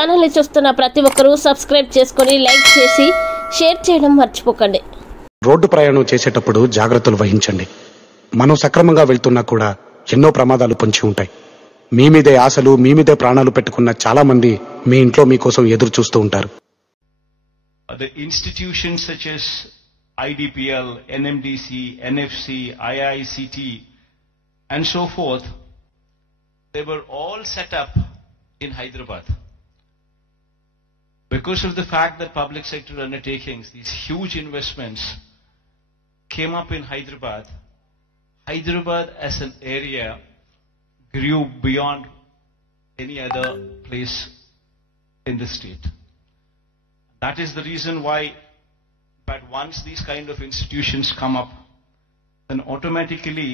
ఛానల్ ని చూస్తున్న ప్రతి ఒక్కరూ సబ్స్క్రైబ్ చేసుకొని లైక్ చేసి షేర్ చేయడం మర్చిపోకండి. రోడ్డు ప్రయాణం చేసేటప్పుడు జాగ్రత్తలు వహించండి. మనం సక్రమంగా వెళ్తున్నా కూడా ఎన్నో ప్రమాదాలు పొంచి ఉంటాయి. మీ మీదే ఆశలు, మీ మీదే ప్రాణాలు పెట్టుకున్న చాలా మంది మీ ఇంట్లో మీకోసం ఎదురు చూస్తూ ఉంటారు. The institutions such as IDPL, NMDC, NFC, IICT and so forth, they were all set up in Hyderabad. Because of the fact that public sector undertakings, these huge investments came up in Hyderabad, Hyderabad as an area grew beyond any other place in the state. That is the reason why, but once these kind of institutions come up, then automatically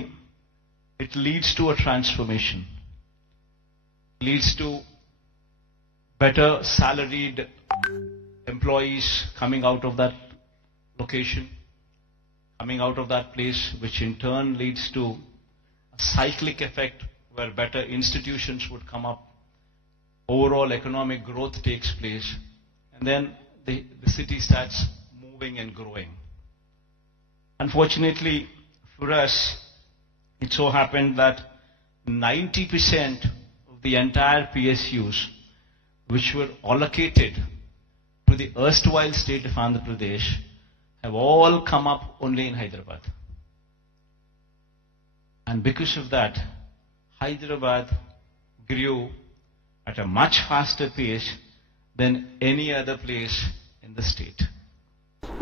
it leads to a transformation. It leads to better salaried employees coming out of that location, coming out of that place, which in turn leads to a cyclic effect where better institutions would come up, overall economic growth takes place, and then the city starts moving and growing. Unfortunately for us, it so happened that 90% of the entire PSUs which were allocated to the erstwhile state of Andhra Pradesh have all come up only in Hyderabad. And because of that, Hyderabad grew at a much faster pace than any other place in the state.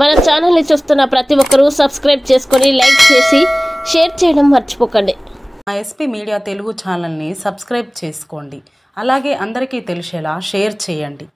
మన ఛానల్ ని చూస్తున్న ప్రతి ఒక్కరూ సబ్స్క్రైబ్ చేసుకొని లైక్ చేసి షేర్ చేయడం మర్చిపోకండి. మా ఎస్పీ మీడియా తెలుగు ఛానల్ని సబ్స్క్రైబ్ చేసుకోండి. అలాగే అందరికీ తెలిసేలా షేర్ చేయండి.